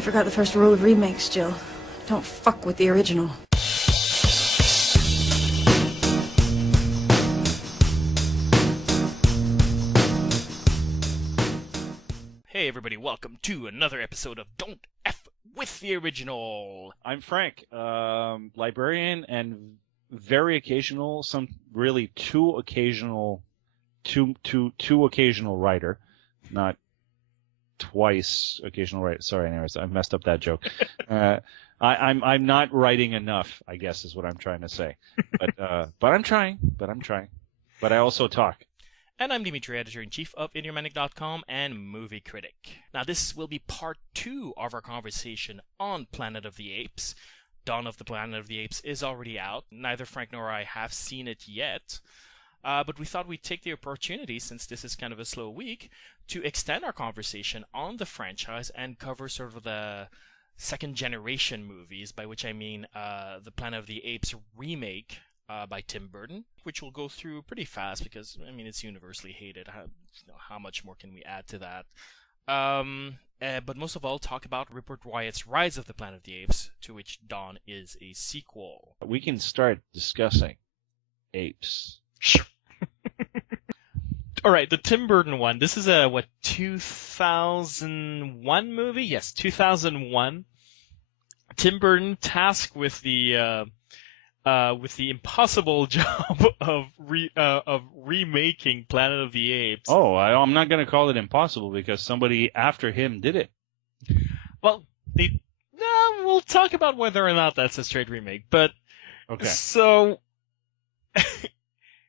You forgot the first rule of remakes, Jill. Don't fuck with the original. Hey everybody, welcome to another episode of Don't F with the Original. I'm Frank, librarian and very occasional, two occasional writer, not twice occasional writer. Sorry, anyways, I messed up that joke. I'm not writing enough, I guess is what I'm trying to say. But I'm trying. But I also talk. And I'm Dimitri, editor-in-chief of IndieRomantic.com and movie critic. Now this will be part 2 of our conversation on Planet of the Apes. Dawn of the Planet of the Apes is already out. Neither Frank nor I have seen it yet. But we thought we'd take the opportunity, since this is kind of a slow week, to extend our conversation on the franchise and cover sort of the second generation movies, by which I mean the Planet of the Apes remake by Tim Burton, which we'll go through pretty fast because, I mean, it's universally hated. How much more can we add to that? But most of all, talk about Rupert Wyatt's Rise of the Planet of the Apes, to which Dawn is a sequel. We can start discussing apes. All right, the Tim Burton one. This is a 2001 movie? Yes, 2001. Tim Burton tasked with the impossible job of remaking Planet of the Apes. Oh, I'm not going to call it impossible because somebody after him did it. Well, we'll talk about whether or not that's a straight remake. But okay. So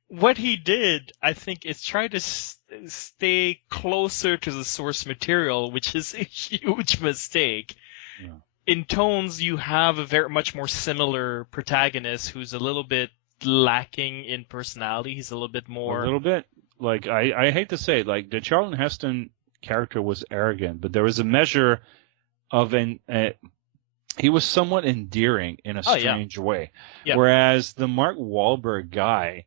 what he did, I think, is try to stay closer to the source material, which is a huge mistake. Yeah. In tones, you have a very much more similar protagonist who's a little bit lacking in personality. He's a little bit more... A little bit. Like, I hate to say it, like, the Charlton Heston character was arrogant, but there was a measure of he was somewhat endearing in a strange way. Yeah. Whereas the Mark Wahlberg guy,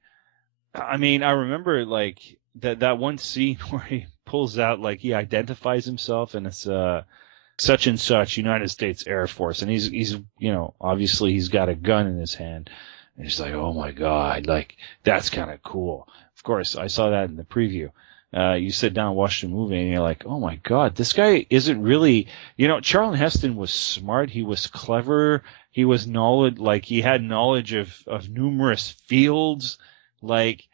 I mean, I remember, like, that one scene where he pulls out, like, he identifies himself, and it's, such and such United States Air Force, and he's you know, obviously he's got a gun in his hand, and he's like, oh my god, like, that's kind of cool. Of course, I saw that in the preview. You sit down and watch the movie, and you're like, oh my god, this guy isn't really, you know, Charlton Heston was smart, he was clever, he was he had knowledge of numerous fields. Like,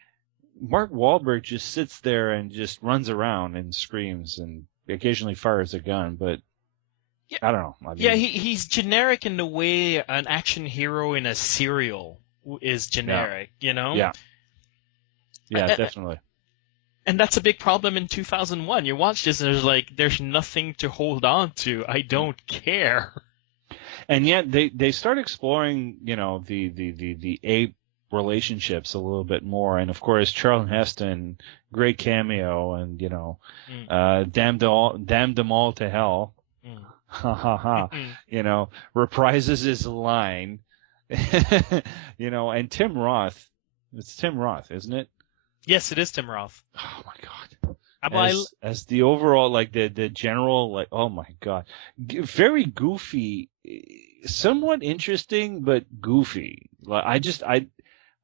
Mark Wahlberg just sits there and just runs around and screams and occasionally fires a gun, but yeah, I don't know. I mean, he's generic in the way an action hero in a serial is generic, you know? Yeah. Yeah, definitely. And that's a big problem in 2001. You watch this and there's nothing to hold on to. I don't care. And yet they start exploring, you know, the ape relationships a little bit more. And of course, Charlton Heston, great cameo, and, you know, damn them all to hell. Ha ha ha, you know, reprises his line, you know, and Tim Roth, it's Tim Roth, isn't it? Yes, it is Tim Roth. Oh my god. As the overall, like, the general, like, oh my god. Very goofy, somewhat interesting, but goofy. Like,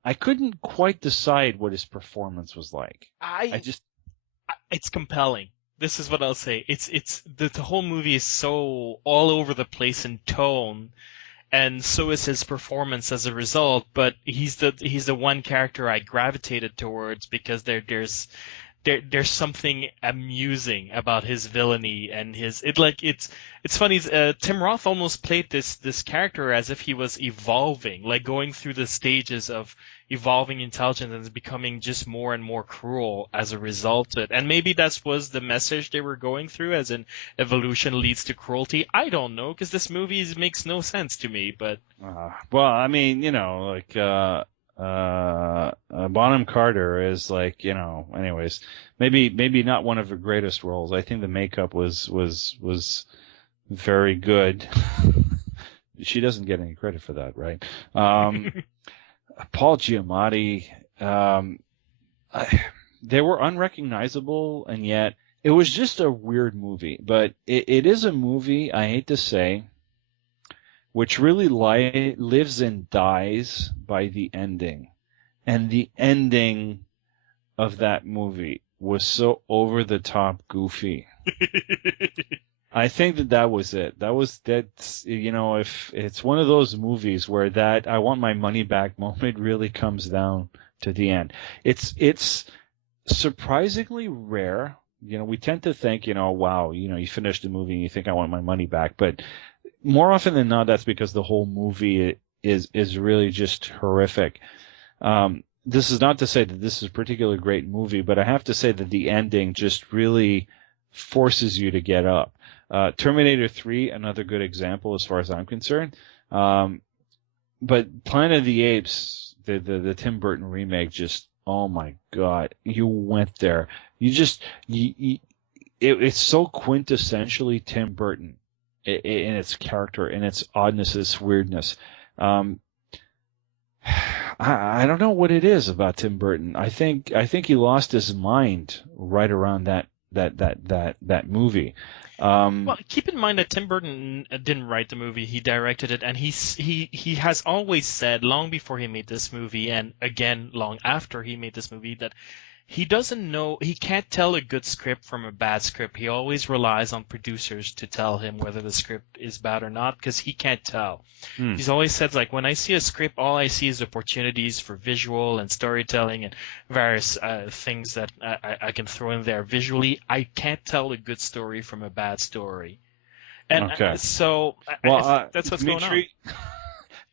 I couldn't quite decide what his performance was like. It's compelling. This is what I'll say. It's the whole movie is so all over the place in tone, and so is his performance as a result. But he's the one character I gravitated towards because there's something amusing about his villainy and it's funny. Tim Roth almost played this character as if he was evolving, like going through the stages of evolving intelligence and becoming just more and more cruel as a result of it. And maybe that was the message they were going through, as in evolution leads to cruelty. I don't know, because this movie makes no sense to me. But well, I mean, you know, like Bonham Carter is, like, you know, anyways, maybe not one of the greatest roles. I think the makeup was very good. She doesn't get any credit for that, right? Paul Giamatti, they were unrecognizable, and yet it was just a weird movie. But it is a movie, I hate to say, which really lives and dies by the ending. And the ending of that movie was so over the top goofy. I think that was it. That's if it's one of those movies where that I want my money back moment really comes down to the end. It's surprisingly rare. We tend to think, wow, you finish the movie and you think I want my money back, but more often than not, that's because the whole movie is really just horrific. This is not to say that this is a particularly great movie, but I have to say that the ending just really forces you to get up. Terminator 3, another good example as far as I'm concerned. But Planet of the Apes, the Tim Burton remake, just, oh my God, you went there. It's so quintessentially Tim Burton in its character, in its oddness, its weirdness. I don't know what it is about Tim Burton. I think he lost his mind right around that movie. Well, keep in mind that Tim Burton didn't write the movie; he directed it, and he has always said, long before he made this movie, and again long after he made this movie, that he can't tell a good script from a bad script. He always relies on producers to tell him whether the script is bad or not, because he can't tell. He's always said, like, when I see a script, all I see is opportunities for visual and storytelling and various things that I can throw in there. Visually, I can't tell a good story from a bad story. And so that's what's Dimitri, going on.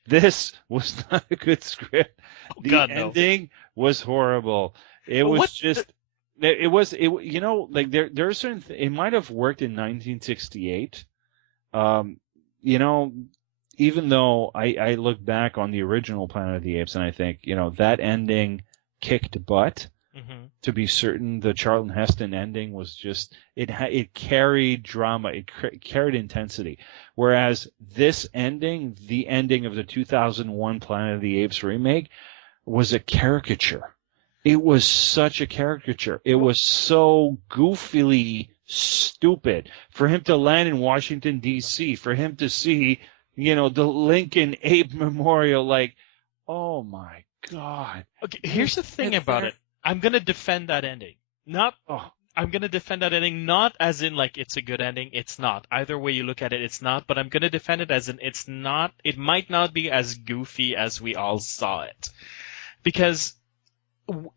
This was not a good script. The ending was horrible. It was just, there are certain, it might have worked in 1968. Even though I look back on the original Planet of the Apes and I think, that ending kicked butt. Mm-hmm. To be certain, the Charlton Heston ending was just, it carried drama, it carried intensity. Whereas this ending, the ending of the 2001 Planet of the Apes remake, was a caricature. It was such a caricature. It was so goofily stupid. For him to land in Washington, D.C., for him to see, the Lincoln Ape Memorial, like, oh my God. Okay, here's the thing about it. I'm going to defend that ending. I'm going to defend that ending not as in, like, it's a good ending. It's not. Either way you look at it, it's not. But I'm going to defend it as in it's not. It might not be as goofy as we all saw it. Because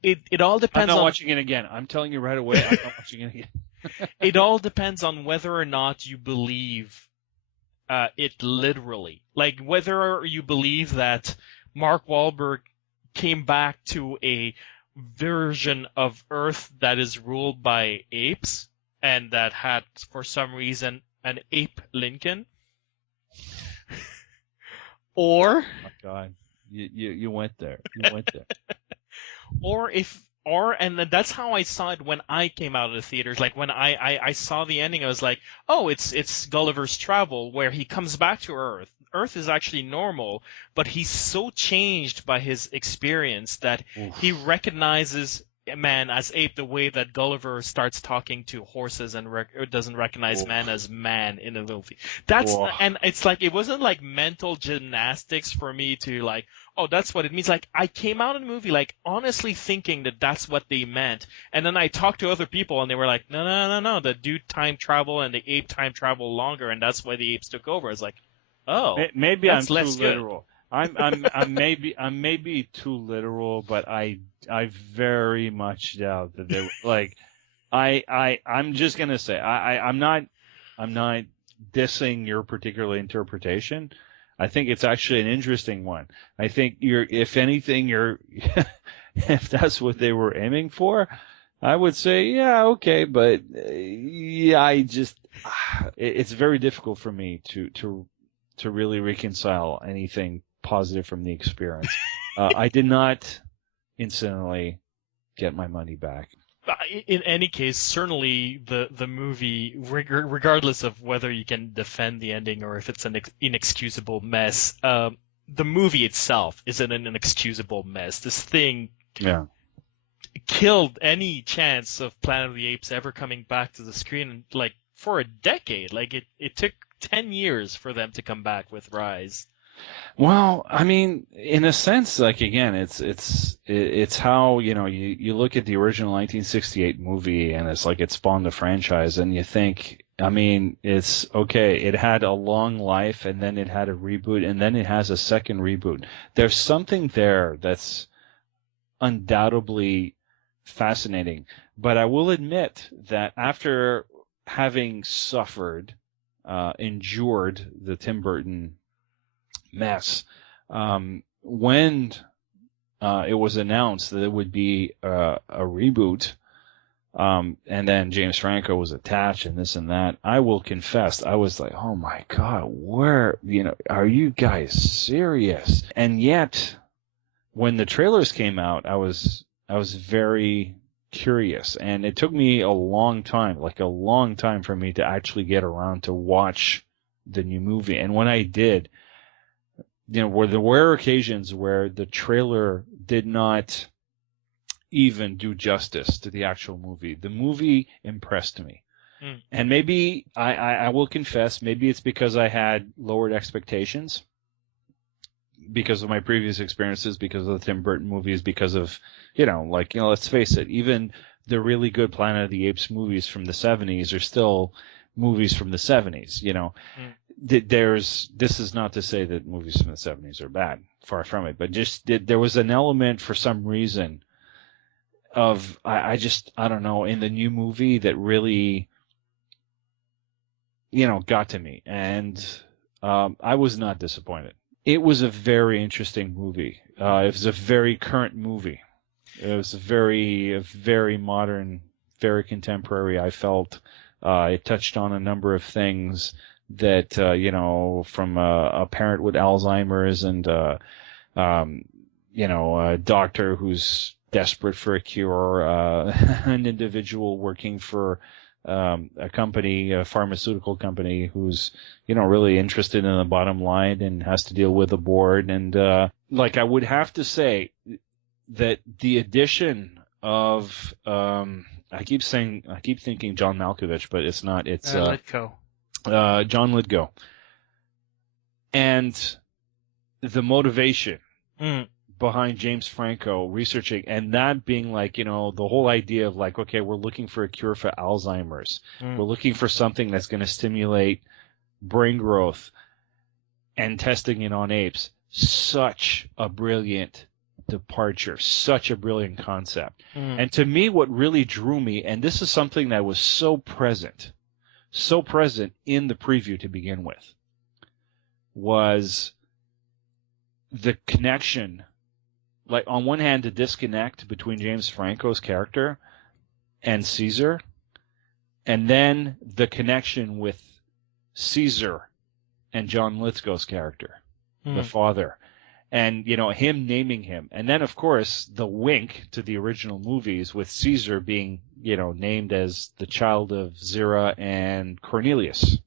it all depends on... I'm not watching it again. I'm telling you right away, I'm not watching it again. It all depends on whether or not you believe it literally. Like, whether you believe that Mark Wahlberg came back to a version of Earth that is ruled by apes and that had, for some reason, an ape Lincoln. Or... Oh my God. You went there. You went there. And that's how I saw it when I came out of the theaters. Like, when I saw the ending, I was like, oh, it's Gulliver's Travel, where he comes back to Earth. Earth is actually normal, but he's so changed by his experience that he recognizes man as ape the way that Gulliver starts talking to horses and doesn't recognize man as man in the movie. And it's like, it wasn't like mental gymnastics for me to like, oh, that's what it means. Like, I came out of the movie like honestly thinking that that's what they meant, and then I talked to other people and they were like, no, the dude time travel and the ape time travel longer, and that's why the apes took over. It's like, oh, maybe I'm too less literal. I'm maybe too literal, but I very much doubt that they were like. I'm just gonna say I'm not dissing your particular interpretation. I think it's actually an interesting one. I think if that's what they were aiming for, I would say yeah, okay, but it's very difficult for me to really reconcile anything positive from the experience. I did not instantly get my money back. In any case, certainly the movie, regardless of whether you can defend the ending or if it's an inexcusable mess, the movie itself isn't an inexcusable mess. This thing, killed any chance of Planet of the Apes ever coming back to the screen, like, for a decade. Like, it took 10 years for them to come back with Rise. Well, I mean, in a sense, like, again, it's how, you look at the original 1968 movie and it's like it spawned a franchise and you think, I mean, it's okay, it had a long life and then it had a reboot and then it has a second reboot. There's something there that's undoubtedly fascinating. But I will admit that after having suffered, endured the Tim Burton mess, when it was announced that it would be a reboot, and then James Franco was attached and this and that, I will confess, I was like, oh my God, where, are you guys serious? And yet, when the trailers came out, I was very curious, and it took me a long time for me to actually get around to watch the new movie. And when I did, there were occasions where the trailer did not even do justice to the actual movie. The movie impressed me. And maybe, I will confess, maybe it's because I had lowered expectations because of my previous experiences, because of the Tim Burton movies, because of, let's face it, even the really good Planet of the Apes movies from the 70s are still movies from the 70s, This is not to say that movies from the 70s are bad, far from it, but just there was an element for some reason of, I don't know, in the new movie that really, got to me, and I was not disappointed. It was a very interesting movie. It was a very current movie. It was a very modern, very contemporary, I felt. It touched on a number of things that, from a parent with Alzheimer's and, a doctor who's desperate for a cure, an individual working for a company, a pharmaceutical company, who's, really interested in the bottom line and has to deal with the board. And, I would have to say that the addition of, I keep thinking John Malkovich, but it's not, it's, Lithgow. John Lithgow. And the motivation behind James Franco researching, and that being the whole idea of okay, we're looking for a cure for Alzheimer's. We're looking for something that's going to stimulate brain growth and testing it on apes. Such a brilliant departure, such a brilliant concept. And to me, what really drew me, and this is something that was so present in the preview to begin with, was the connection. On one hand, the disconnect between James Franco's character and Caesar, and then the connection with Caesar and John Lithgow's character, the father, and him naming him, and then of course the wink to the original movies with Caesar being named as the child of Zira and Cornelius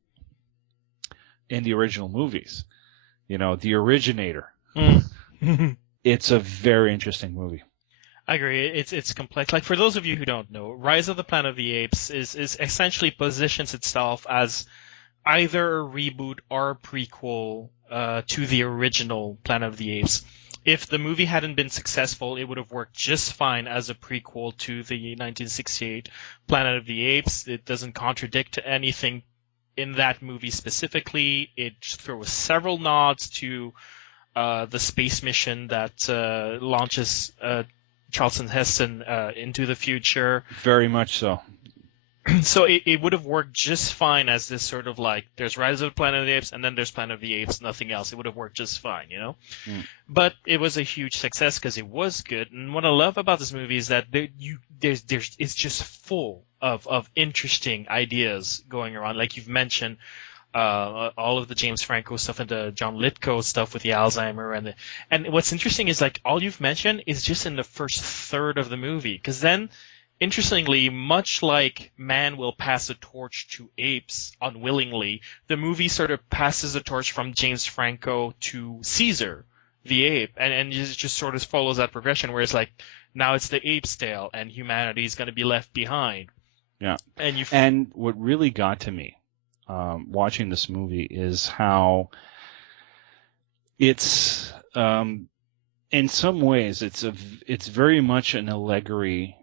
in the original movies, the originator. It's a very interesting movie. I agree. It's complex. For those of you who don't know, Rise of the Planet of the Apes is essentially positions itself as either a reboot or a prequel to the original Planet of the Apes. If the movie hadn't been successful, it would have worked just fine as a prequel to the 1968 Planet of the Apes. It doesn't contradict anything in that movie specifically. It throws several nods to the space mission that launches Charlton Heston into the future. Very much so. So it would have worked just fine as this sort of there's Rise of the Planet of the Apes and then there's Planet of the Apes, nothing else. It would have worked just fine, But it was a huge success because it was good. And what I love about this movie is that it's just full of interesting ideas going around. Like you've mentioned, all of the James Franco stuff and the John Lithgow stuff with the Alzheimer and what's interesting is all you've mentioned is just in the first third of the movie, because then, interestingly, much like man will pass the torch to apes unwillingly, the movie sort of passes the torch from James Franco to Caesar the ape, and it just sort of follows that progression where it's Now it's the ape's tale, and humanity is going to be left behind. Yeah. And and what really got to me watching this movie is how it's in some ways it's very much an allegory,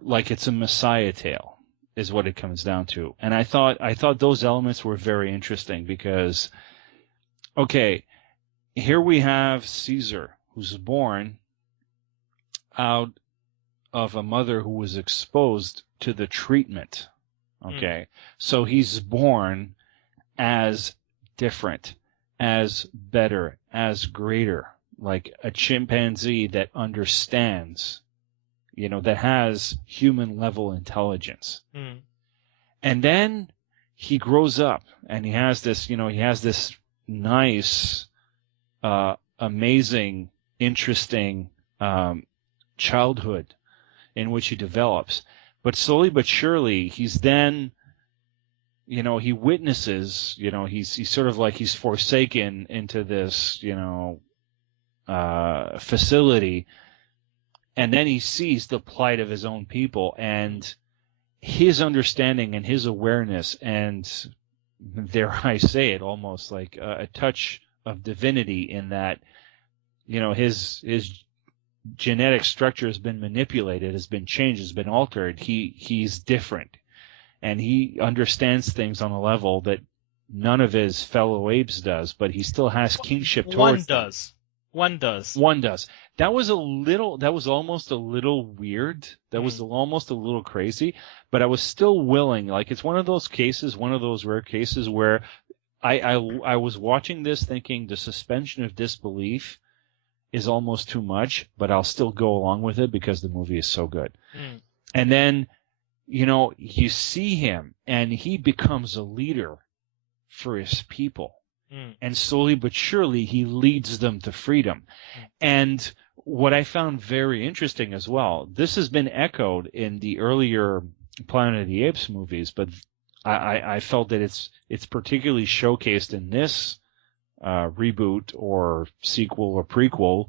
like it's a Messiah tale is what it comes down to. And I thought those elements were very interesting because, okay, here we have Caesar, who's born out of a mother who was exposed to the treatment. Okay. So he's born as different, as better, as greater, like a chimpanzee that understands, that has human level intelligence. And then he grows up and he has this nice, amazing, interesting, childhood in which he develops. But slowly but surely, he's then, he witnesses, he's sort of like he's forsaken into this, facility. And then he sees the plight of his own people and his understanding and his awareness and, dare I say it, almost like a touch of divinity in that, his genetic structure has been manipulated, has been changed, has been altered. He's different. And he understands things on a level that none of his fellow apes does, but he still has kingship towards them. One does. That was almost a little weird. That was almost a little crazy, but I was still willing. Like, it's one of those rare cases where I was watching this thinking the suspension of disbelief is almost too much, but I'll still go along with it because the movie is so good. And then, you see him and he becomes a leader for his people. And slowly but surely he leads them to freedom. And what I found very interesting as well, this has been echoed in the earlier Planet of the Apes movies, but I felt that it's particularly showcased in this reboot or sequel or prequel,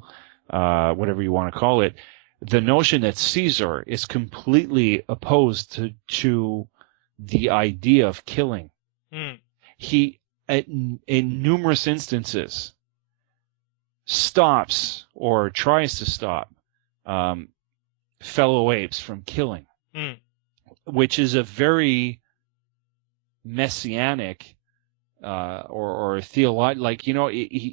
whatever you want to call it, the notion that Caesar is completely opposed to the idea of killing. He, in numerous instances, stops or tries to stop fellow apes from killing, which is a very messianic or theological, like,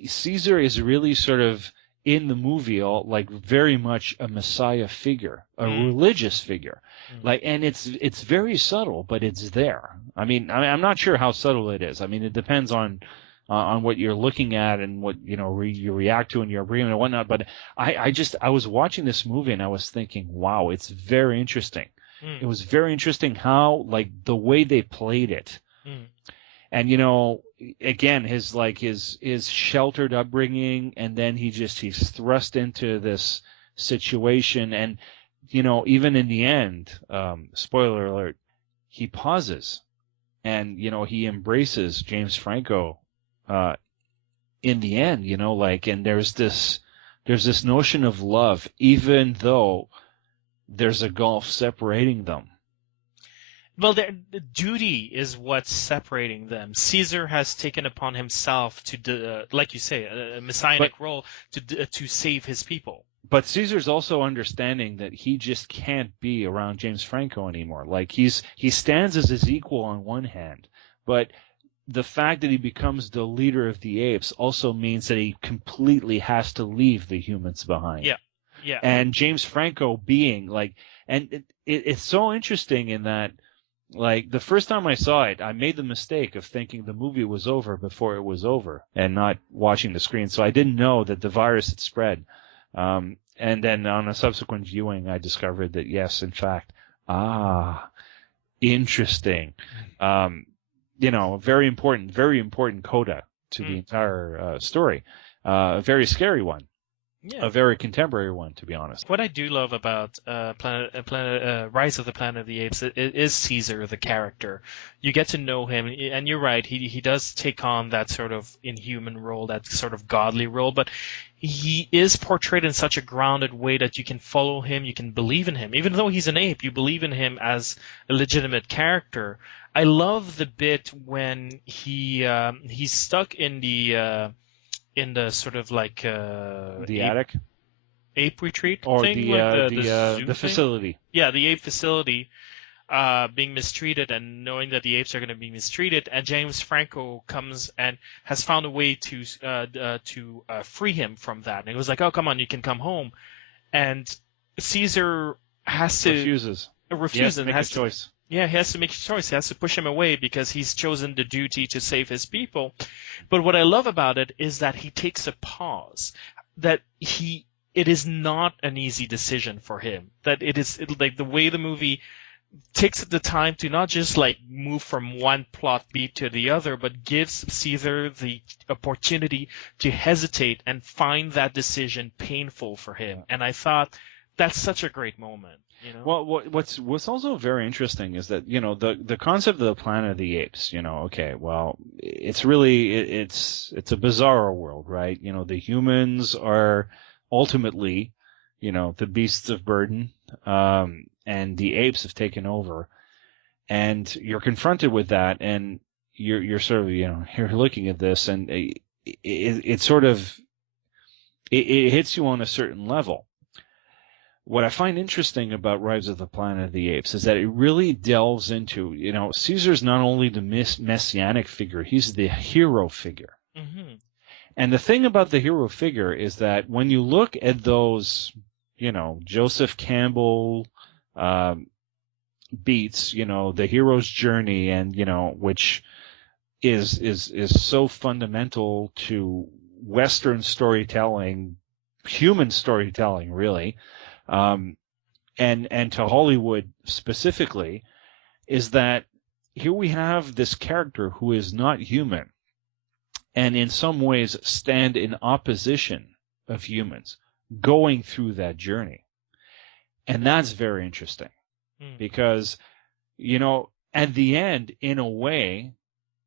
Caesar is really sort of in the movie like very much a Messiah figure, a religious figure, like, and it's very subtle, but it's there. I mean, I'm not sure how subtle it is. I mean, it depends on what you're looking at and what you react to in your agreement and whatnot. But I was watching this movie and I was thinking, wow, it's very interesting. It was very interesting how, like, the way they played it. And, again, his sheltered upbringing, and then he's thrust into this situation. And, even in the end, spoiler alert, he pauses and, he embraces James Franco, in the end, and there's this notion of love, even though there's a gulf separating them. Well, the duty is what's separating them. Caesar has taken upon himself to, like you say, a messianic role to save his people. But Caesar's also understanding that he just can't be around James Franco anymore. Like, he stands as his equal on one hand, but the fact that he becomes the leader of the apes also means that he completely has to leave the humans behind. Yeah. And James Franco being like, and it's so interesting in that, like, the first time I saw it, I made the mistake of thinking the movie was over before it was over and not watching the screen. So I didn't know that the virus had spread. And then on a subsequent viewing, I discovered that, yes, in fact, interesting. Very important coda to the entire story. A very scary one. Yeah. a very contemporary one, to be honest. What I do love about Rise of the Planet of the Apes is Caesar, the character. You get to know him, and you're right, he does take on that sort of inhuman role, that sort of godly role, but he is portrayed in such a grounded way that you can follow him, you can believe in him. Even though he's an ape, you believe in him as a legitimate character. I love the bit when he's stuck in the sort of like The attic? ape retreat Or thing, the zoo facility. thing? Yeah, the ape facility, being mistreated and knowing that the apes are going to be mistreated, and James Franco comes and has found a way to free him from that. And he was like, "Oh, come on, you can come home," and Caesar has to refuses and make a choice. Yeah, he has to make a choice. He has to push him away because he's chosen the duty to save his people. But what I love about it is that he takes a pause. That it is not an easy decision for him. That like the way the movie takes the time to not just like move from one plot beat to the other, but gives Caesar the opportunity to hesitate and find that decision painful for him. And I thought that's such a great moment. You know? Well, what's also very interesting is that, you know, the concept of the Planet of the Apes, you know, okay, well, it's really it's a bizarre world, right? You know, the humans are ultimately, you know, the beasts of burden, and the apes have taken over, and you're confronted with that, and you're sort of, you know, you're looking at this, and it sort of it hits you on a certain level. What I find interesting about Rise of the Planet of the Apes is that it really delves into, you know, Caesar's not only the messianic figure, he's the hero figure. Mm-hmm. And the thing about the hero figure is that when you look at those, you know, Joseph Campbell beats, you know, the hero's journey, and, you know, which is so fundamental to Western storytelling, human storytelling, really, and to Hollywood specifically, is that here we have this character who is not human, and in some ways stand in opposition of humans going through that journey. And that's very interesting because, you know, at the end, in a way,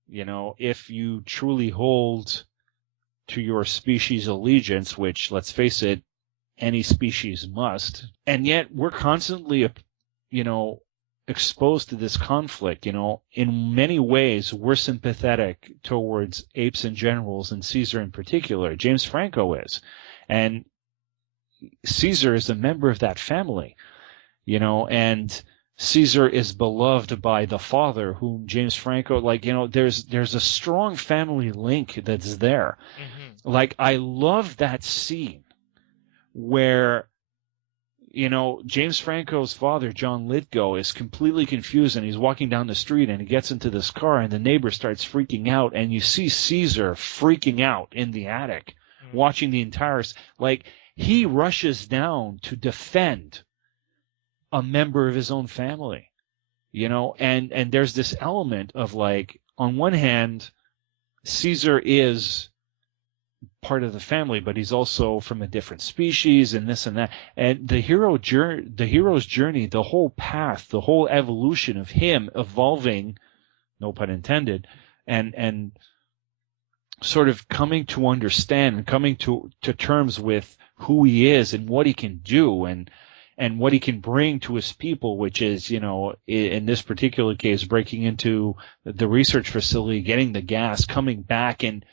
you know, if you truly hold to your species allegiance, which, let's face it, any species must, and yet we're constantly, you know, exposed to this conflict. You know, in many ways, we're sympathetic towards apes in general and Caesar in particular. James Franco is. And Caesar is a member of that family, you know, and Caesar is beloved by the father, whom James Franco, like, you know, there's a strong family link that's there. Mm-hmm. Like, I love that scene where, you know, James Franco's father, John Lithgow, is completely confused, and he's walking down the street, and he gets into this car, and the neighbor starts freaking out, and you see Caesar freaking out in the attic, watching the entire, like, he rushes down to defend a member of his own family, you know, and there's this element of, like, on one hand, Caesar is part of the family, but he's also from a different species and this and that. And the hero's journey, the whole path, the whole evolution of him evolving, no pun intended, and sort of coming to understand and coming to terms with who he is and what he can do and what he can bring to his people, which is, you know, in this particular case, breaking into the research facility, getting the gas, coming back and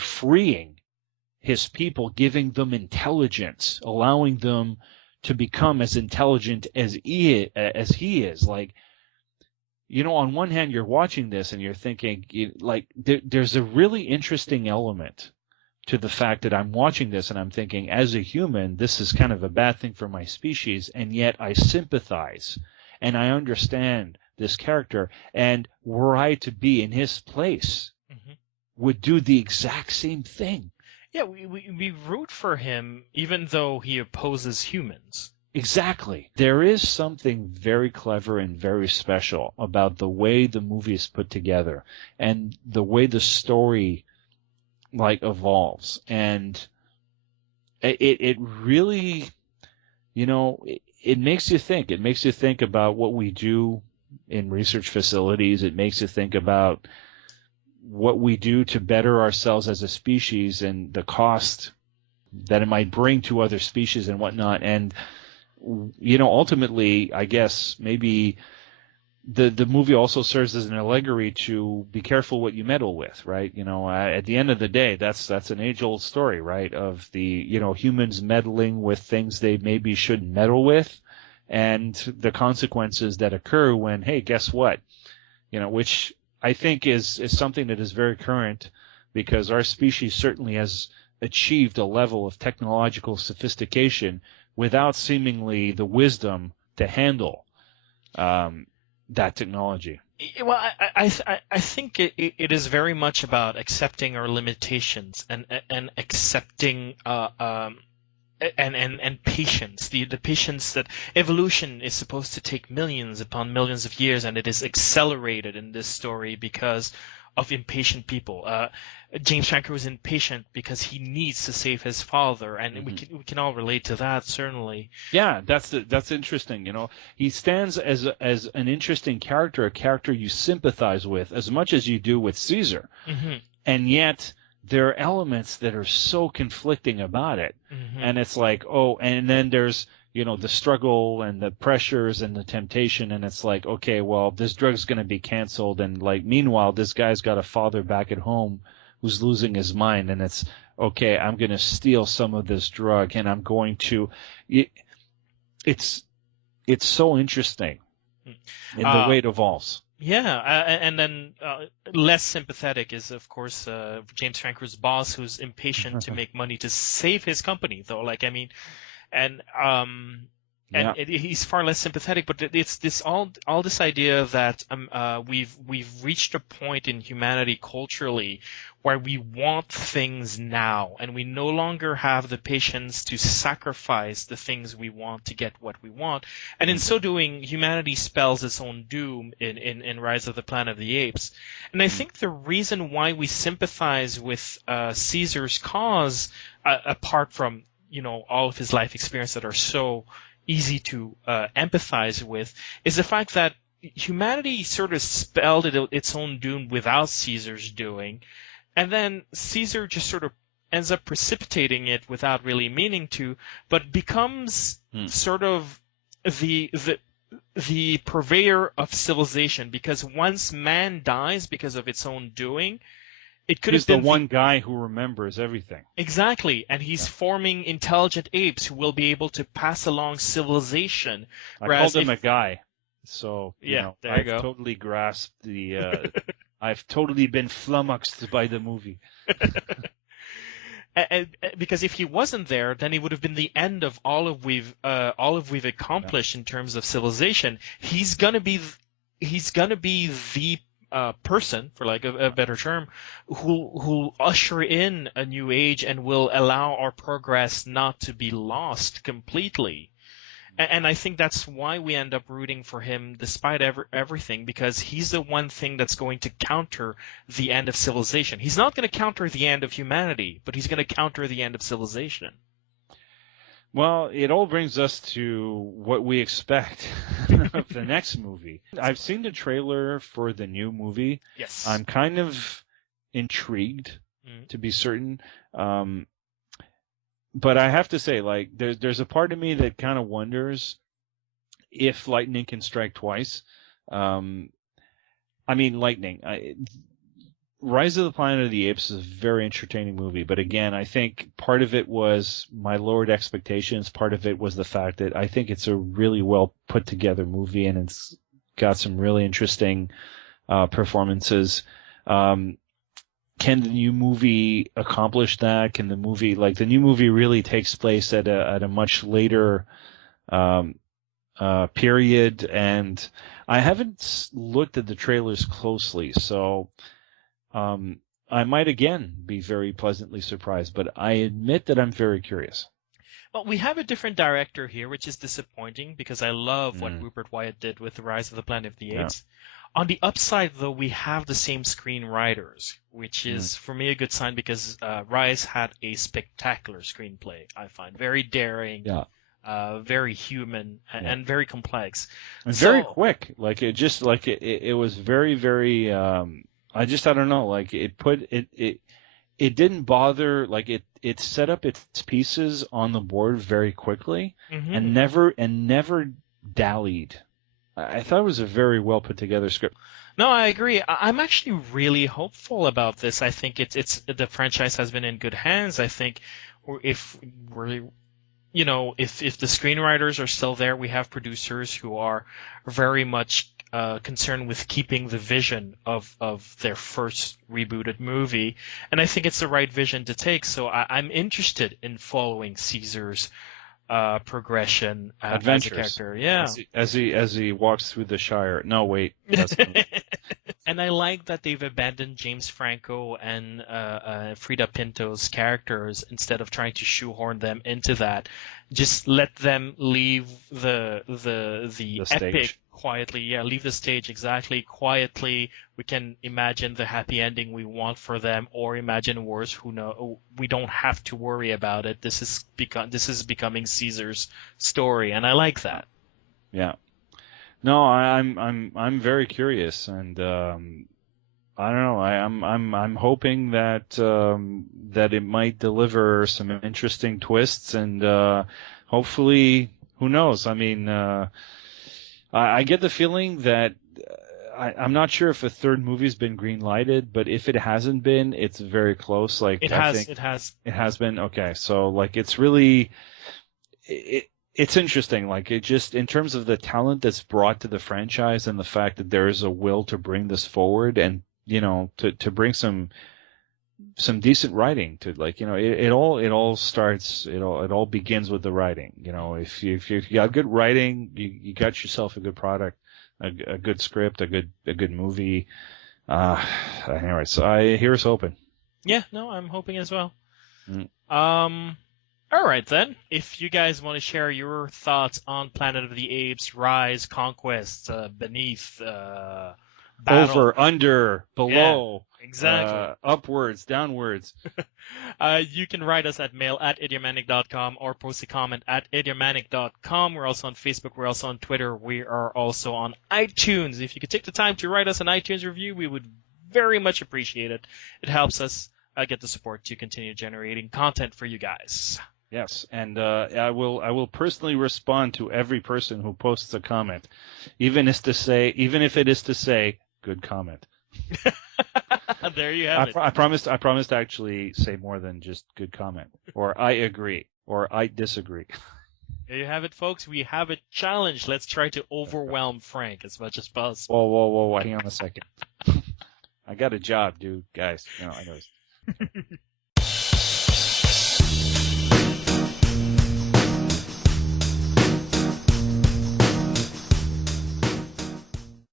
freeing his people, giving them intelligence, allowing them to become as intelligent as he is. Like, you know, on one hand, you're watching this and you're thinking, like, there's a really interesting element to the fact that I'm watching this and I'm thinking, as a human, this is kind of a bad thing for my species, and yet I sympathize and I understand this character, and were I to be in his place, would do the exact same thing. Yeah, we root for him even though he opposes humans. Exactly. There is something very clever and very special about the way the movie is put together and the way the story, like, evolves. And it really, it makes you think. It makes you think about what we do in research facilities. It makes you think about what we do to better ourselves as a species and the cost that it might bring to other species and whatnot. And, ultimately, I guess maybe the movie also serves as an allegory to be careful what you meddle with, right? At the end of the day, that's an age-old story, right? Of the, humans meddling with things they maybe shouldn't meddle with, and the consequences that occur when, hey, guess what? Which I think is something that is very current, because our species certainly has achieved a level of technological sophistication without seemingly the wisdom to handle that technology. Well, I think it is very much about accepting our limitations and accepting and patience. The patience that evolution is supposed to take millions upon millions of years, and it is accelerated in this story because of impatient people. James Franco is impatient because he needs to save his father, and we can all relate to that, certainly. Yeah, that's interesting. He stands as an interesting character, a character you sympathize with as much as you do with Caesar, and yet there are elements that are so conflicting about it, and it's like, and then there's the struggle and the pressures and the temptation, and it's like, okay, well, this drug's going to be canceled, and like meanwhile this guy's got a father back at home who's losing his mind, and it's okay, I'm going to steal some of this drug, and I'm going to it's so interesting in the way it evolves. Yeah, and then less sympathetic is, of course, James Franco's boss, who's impatient to make money to save his company, though. He's far less sympathetic, but it's this all this idea that we've reached a point in humanity culturally where we want things now, and we no longer have the patience to sacrifice the things we want to get what we want. And in so doing, humanity spells its own doom in Rise of the Planet of the Apes. And I think the reason why we sympathize with Caesar's cause, apart from all of his life experience that are so easy to empathize with, is the fact that humanity sort of spelled its own doom without Caesar's doing, and then Caesar just sort of ends up precipitating it without really meaning to, but becomes sort of the purveyor of civilization, because once man dies because of its own doing, it could he's have been the one guy who remembers everything. Exactly, and he's forming intelligent apes who will be able to pass along civilization. I called him a guy, so there you I've go. totally grasped the. I've totally been flummoxed by the movie. Because if he wasn't there, then it would have been the end of all of we've accomplished in terms of civilization. He's gonna be the person, for lack of a better term, who'll usher in a new age and will allow our progress not to be lost completely. And I think that's why we end up rooting for him despite everything, because he's the one thing that's going to counter the end of civilization. He's not going to counter the end of humanity, but he's going to counter the end of civilization. Well, it all brings us to what we expect of the next movie. I've seen the trailer for the new movie. Yes. I'm kind of intrigued, to be certain. But I have to say, like, there's a part of me that kind of wonders if lightning can strike twice. Lightning. Rise of the Planet of the Apes is a very entertaining movie, but again, I think part of it was my lowered expectations. Part of it was the fact that I think it's a really well put together movie, and it's got some really interesting performances. Can the new movie accomplish that? Can the new movie really takes place at a much later period? And I haven't looked at the trailers closely, so I might again be very pleasantly surprised, but I admit that I'm very curious. Well, we have a different director here, which is disappointing, because I love what Rupert Wyatt did with The Rise of the Planet of the Apes. On the upside, though, we have the same screenwriters, which is, for me, a good sign because Rise had a spectacular screenplay, I find. Very daring, very human, and very complex. And very quick. Like, it was very, very, I don't know, like, it didn't bother, like, it set up its pieces on the board very quickly and never dallied. I thought it was a very well put together script. No, I agree. I'm actually really hopeful about this. I think it's the franchise has been in good hands. I think if we're if the screenwriters are still there, we have producers who are very much concerned with keeping the vision of their first rebooted movie, and I think it's the right vision to take. So I'm interested in following Caesar's progression as a character. Yeah. As he walks through the Shire. No, wait. And I like that they've abandoned James Franco and Frida Pinto's characters instead of trying to shoehorn them into that. Just let them leave the epic quietly. Yeah, leave the stage exactly quietly. We can imagine the happy ending we want for them, or imagine worse. Who know? We don't have to worry about it. This is becoming Caesar's story, and I like that. Yeah. No, I'm very curious, and I don't know. I'm hoping that that it might deliver some interesting twists, and hopefully, who knows? I mean, I get the feeling that I'm not sure if a third movie's been green lighted, but if it hasn't been, it's very close. Like it has been. Okay, so like it's really It's interesting, like it just in terms of the talent that's brought to the franchise and the fact that there is a will to bring this forward and to bring some decent writing to it all starts it all begins with the writing. If you got good writing, you got yourself a good product, a good script, a good movie. Anyway, so here's hoping. Yeah, no, I'm hoping as well. All right, then. If you guys want to share your thoughts on Planet of the Apes, Rise, Conquest, Beneath, Battle. Over, under, below. Yeah, exactly. Upwards, downwards. You can write us at mail@idiomanic.com or post a comment at idiomanic.com. We're also on Facebook. We're also on Twitter. We are also on iTunes. If you could take the time to write us an iTunes review, we would very much appreciate it. It helps us get the support to continue generating content for you guys. Yes, and I will personally respond to every person who posts a comment, even if it is to say good comment. There you have it. I promised to actually say more than just good comment, or I agree, or I disagree. There you have it, folks. We have a challenge. Let's try to overwhelm Frank as much as possible. Whoa, hang on a second. I got a job, dude, guys. I know.